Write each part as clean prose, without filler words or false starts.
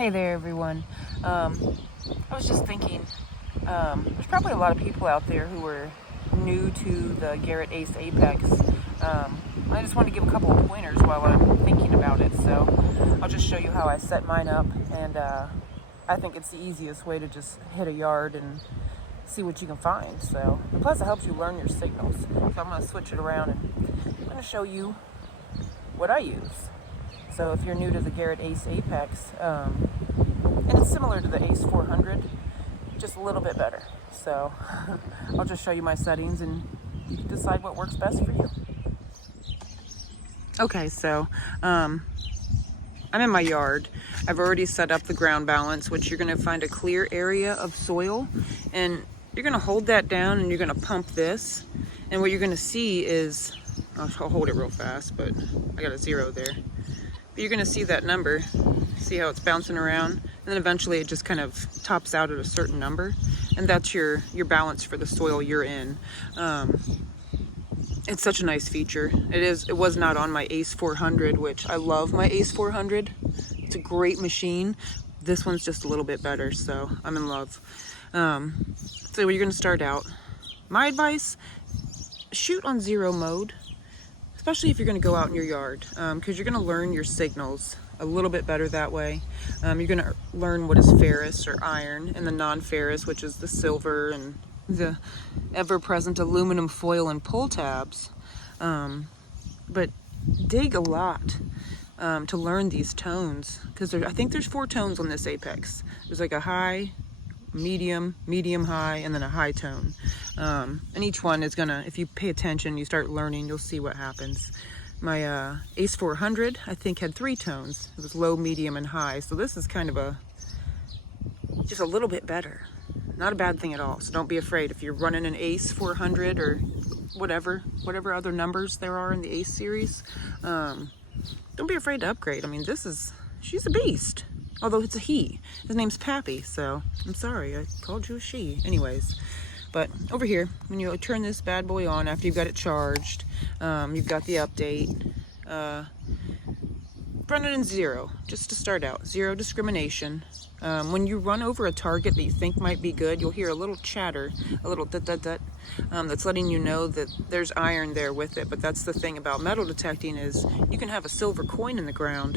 Hey there, everyone. I was just thinking, there's probably a lot of people out there who are new to the Garrett Ace Apex. I just want to give a couple of pointers while I'm thinking about it. So I'll just show you how I set mine up, and I think it's the easiest way to just hit a yard and see what you can find. So, and plus it helps you learn your signals. So I'm going to switch it around and I'm going to show you what I use. So if you're new to the Garrett Ace Apex, and it's similar to the Ace 400, just a little bit better. So I'll just show you my settings and you can decide what works best for you. Okay, so I'm in my yard. I've already set up the ground balance, which you're going to find a clear area of soil, and you're going to hold that down and you're going to pump this. And what you're going to see is, I'll hold it real fast, but I got a 0 there. But you're going to see that number, see how it's bouncing around, and then eventually it just kind of tops out at a certain number, and that's your balance for the soil you're in. It's such a nice feature. It was not on my Ace 400, which I love my Ace 400. It's a great machine. This one's just a little bit better, so I'm in love. So you're going to start out. My advice, shoot on 0 mode. Especially if you're going to go out in your yard, because you're going to learn your signals a little bit better that way. You're going to learn what is ferrous or iron, and the non-ferrous, which is the silver and the ever-present aluminum foil and pull tabs. But dig a lot to learn these tones, because I think there's 4 tones on this Apex. There's like a high, medium, high, and then a high tone. And each one is gonna, if you pay attention, you start learning, you'll see what happens. My Ace 400, I think, had 3 tones. It was low, medium, and high. So this is kind of just a little bit better. Not a bad thing at all. So don't be afraid if you're running an Ace 400 or whatever other numbers there are in the Ace series. Don't be afraid to upgrade. I mean, she's a beast. Although it's a he. His name's Pappy, so I'm sorry, I called you a she. Anyways, but over here, when you turn this bad boy on after you've got it charged, you've got the update, run it in 0, just to start out. 0 discrimination. When you run over a target that you think might be good, you'll hear a little chatter, a little dut-dut-dut, that's letting you know that there's iron there with it. But that's the thing about metal detecting, is you can have a silver coin in the ground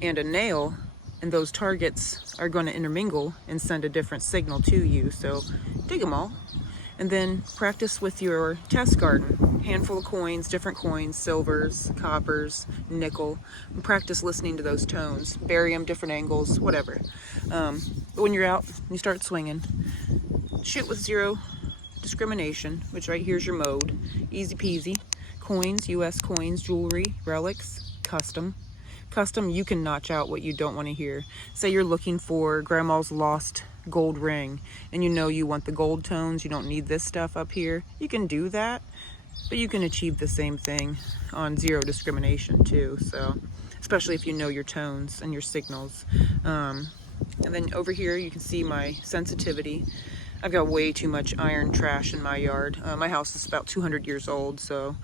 and a nail, and those targets are going to intermingle and send a different signal to you. So dig them all, and then practice with your test garden. Handful of coins, different coins, silvers, coppers, nickel, and practice listening to those tones. Barium, different angles, whatever. But when you're out, you start swinging. Shoot with 0 discrimination, which right here's your mode. Easy peasy. Coins, US coins, jewelry, relics, custom. Custom, you can notch out what you don't want to hear. Say you're looking for grandma's lost gold ring, and you know you want the gold tones, you don't need this stuff up here. You can do that, but you can achieve the same thing on 0 discrimination too. So, especially if you know your tones and your signals. And then over here you can see my sensitivity. I've got way too much iron trash in my yard. My house is about 200 years old, so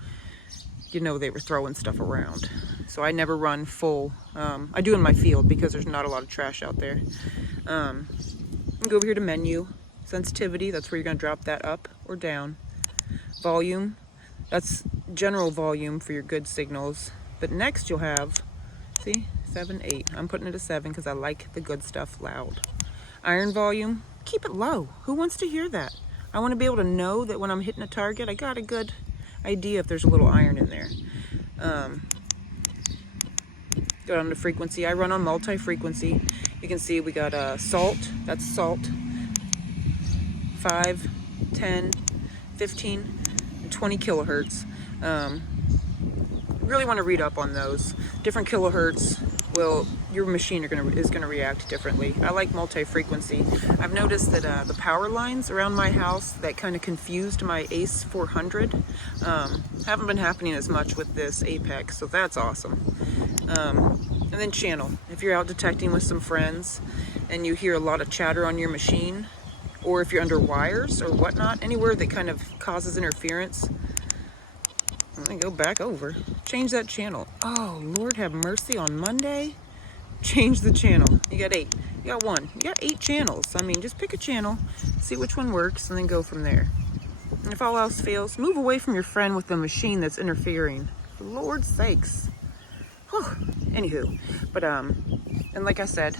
you know they were throwing stuff around. So I never run full. I do in my field because there's not a lot of trash out there. Go over here to menu, sensitivity, that's where you're going to drop that up or down. Volume, that's general volume for your good signals. But next you'll have, see, 7, 8. I'm putting it a 7 because I like the good stuff loud. Iron volume, keep it low. Who wants to hear that? I want to be able to know that when I'm hitting a target, I got a good idea if there's a little iron in there. Go down to frequency. I run on multi-frequency. You can see we got salt, that's salt, 5, 10, 15, and 20 kilohertz. Really want to read up on those. Different kilohertz your machine is gonna react differently. I like multi-frequency. I've noticed that the power lines around my house that kind of confused my Ace 400 haven't been happening as much with this Apex, so that's awesome. And then channel. If you're out detecting with some friends and you hear a lot of chatter on your machine, or if you're under wires or whatnot, anywhere that kind of causes interference, let me go back over. Change that channel. Oh, Lord have mercy, on Monday? change the channel. You got 8. You got 1. You got 8 channels. I mean, just pick a channel, see which one works, and then go from there. And if all else fails, move away from your friend with the machine that's interfering. For Lord's sakes. Whew. Anywho, but and like I said,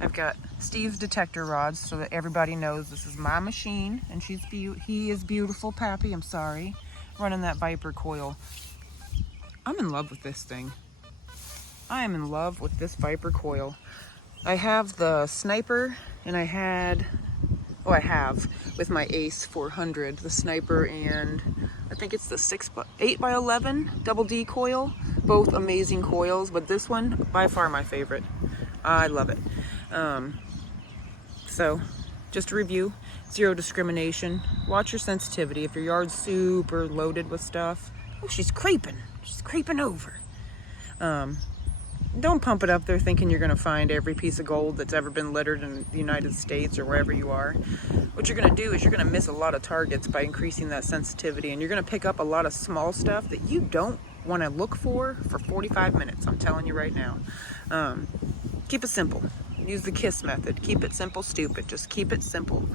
I've got Steve's detector rods so that everybody knows this is my machine, and he is beautiful, Pappy. I'm sorry, running that Viper coil. I'm in love with this thing. I am in love with this Viper coil. I have the sniper, and I have with my Ace 400 the sniper, and I think it's the 8x11 double D coil. Both amazing coils, but this one by far my favorite. I love it. So just to review, 0 discrimination. Watch your sensitivity. If your yard's super loaded with stuff, oh, she's creeping over. Don't pump it up there thinking you're going to find every piece of gold that's ever been littered in the United States or wherever you are. What you're going to do is you're going to miss a lot of targets by increasing that sensitivity, and you're going to pick up a lot of small stuff that you don't want to look for 45 minutes. I'm telling you right now. Keep it simple. Use the KISS method. Keep it simple, stupid. Just keep it simple.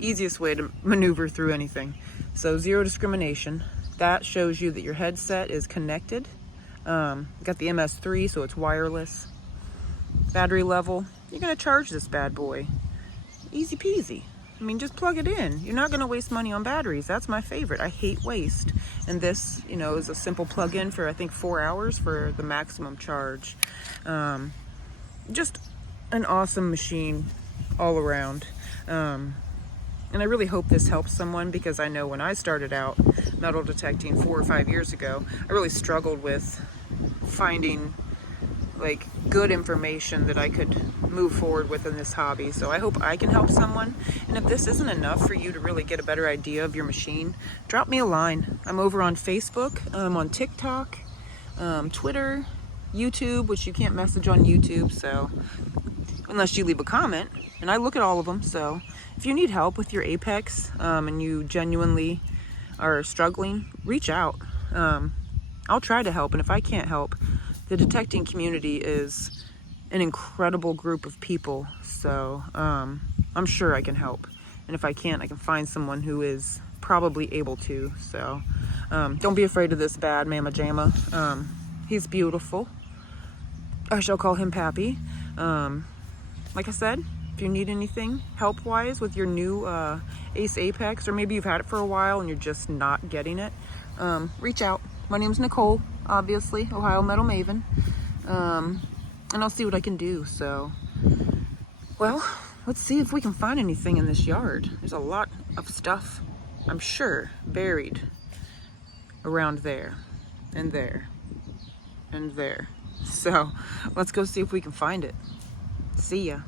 Easiest way to maneuver through anything. So 0 discrimination. That shows you that your headset is connected. Got the MS3, so it's wireless. Battery level, you're gonna charge this bad boy. Easy peasy. I mean, just plug it in. You're not gonna waste money on batteries. That's my favorite. I hate waste. And this, is a simple plug-in for, I think, 4 hours for the maximum charge. Just an awesome machine all around. And I really hope this helps someone, because I know when I started out metal detecting 4 or 5 years ago, I really struggled with finding like good information that I could move forward with in this hobby. So I hope I can help someone. And if this isn't enough for you to really get a better idea of your machine, drop me a line. I'm over on Facebook, I'm on TikTok, Twitter, YouTube, which you can't message on YouTube, so unless you leave a comment, and I look at all of them. So if you need help with your Apex, and you genuinely are struggling, reach out. I'll try to help, and if I can't help, the detecting community is an incredible group of people, so I'm sure I can help. And if I can't, I can find someone who is probably able to. So don't be afraid of this bad Mama Jamma. He's beautiful. I shall call him Pappy. Like I said, if you need anything help-wise with your new Ace Apex, or maybe you've had it for a while and you're just not getting it, reach out. My name's Nicole, obviously, OhioMetalMaven, and I'll see what I can do. So, well, let's see if we can find anything in this yard. There's a lot of stuff, I'm sure, buried around there, and there, and there. So, let's go see if we can find it. See ya.